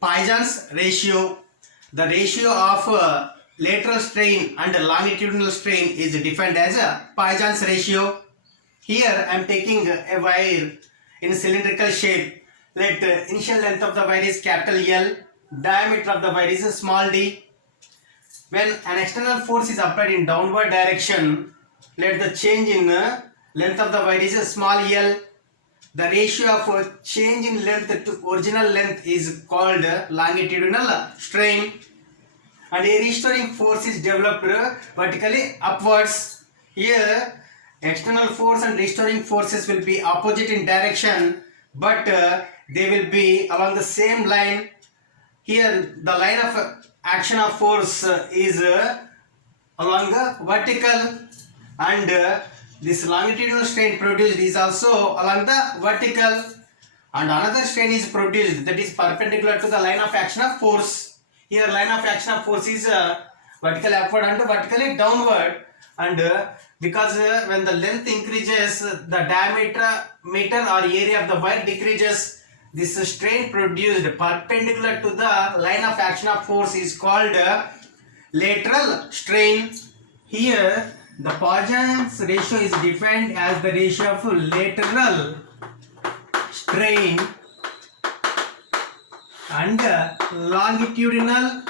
Poisson's ratio. The ratio of lateral strain and longitudinal strain is defined as a Poisson's ratio. Here I am taking a wire in cylindrical shape. Let initial length of the wire is capital L, diameter of the wire is small d. When an external force is applied in downward direction, let the change in length of the wire is small l. The ratio of change in length to original length is called longitudinal strain, and a restoring force is developed vertically upwards. Here external force and restoring forces will be opposite in direction, but they will be along the same line. Here the line of action of force is along the vertical, and this longitudinal strain produced is also along the vertical, and another strain is produced that is perpendicular to the line of action of force. Here line of action of force is vertically upward and vertically downward, and because when the length increases, the diameter meter or area of the wire decreases. This strain produced perpendicular to the line of action of force is called lateral strain. Here the Poisson's ratio is defined as the ratio of lateral strain and longitudinal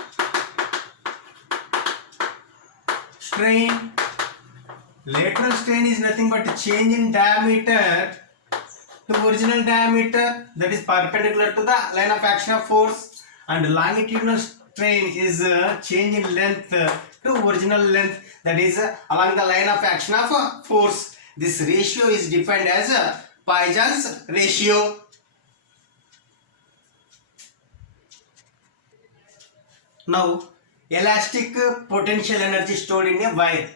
strain. Lateral strain is nothing but change in diameter to original diameter, that is perpendicular to the line of action of force, and longitudinal strain is change in length to original length, that is along the line of action of force. This ratio is defined as Poisson's ratio. Now, elastic potential energy stored in a wire.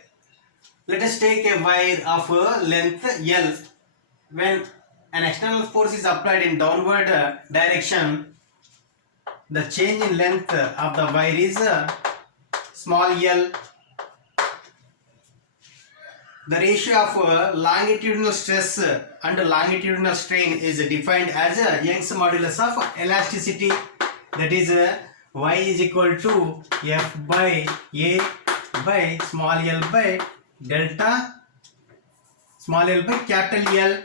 Let us take a wire of length L. When an external force is applied in downward direction, the change in length of the wire is small l. The ratio of longitudinal stress and longitudinal strain is defined as Young's modulus of elasticity, that is y is equal to F by A by small l by delta small l by capital L.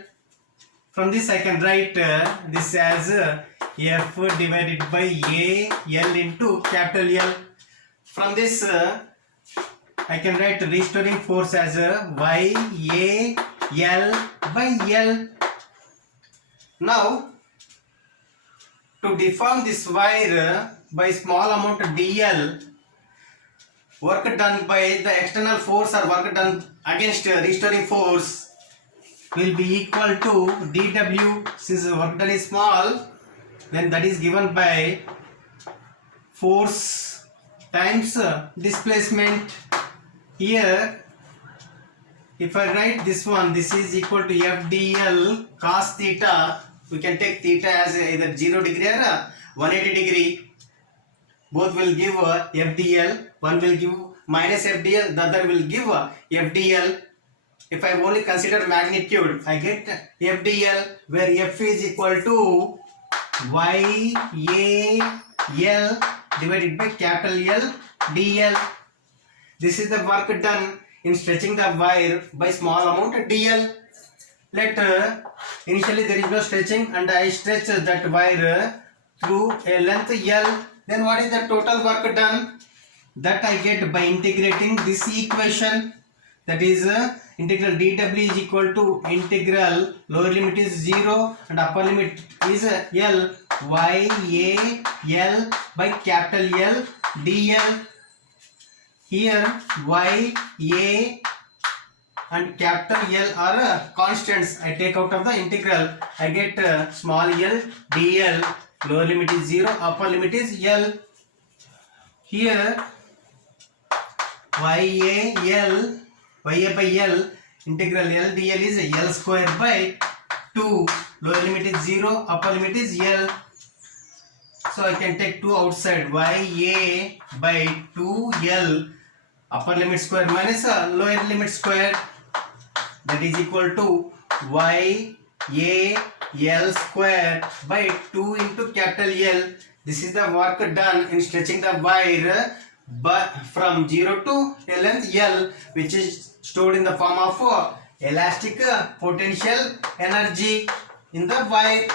From this I can write this as F divided by A L into capital L. From this I can write restoring force as Y A L by L. Now to deform this wire by small amount dl, work done by the external force or work done against restoring force will be equal to dw. Since work done is small, then that is given by force times displacement. Here if I write this one, this is equal to FDL cos theta. We can take theta as either 0 degree or 180 degree. Both will give FDL. One will give minus FDL, the other will give FDL. If I only consider magnitude, I get FDL, where F is equal to Y A L divided by capital L DL. This is the work done in stretching the wire by small amount dl. Let initially there is no stretching and I stretch that wire through a length L. Then what is the total work done? That I get by integrating this equation, that is integral dw is equal to integral lower limit is 0 and upper limit is L Y A L by capital L dl. Here Y A and capital L are constants. I take out of the integral. I get small l dl. Lower limit is 0, upper limit is L. Here Y A by L, integral L dl is L square by 2. Lower limit is 0, upper limit is L. So I can take 2 outside. Y A by 2L, upper limit square minus lower limit square, that is equal to Y A L square by 2 into capital L, This is the work done in stretching the wire but from 0 to a length L, which is stored in the form of elastic potential energy in the wire.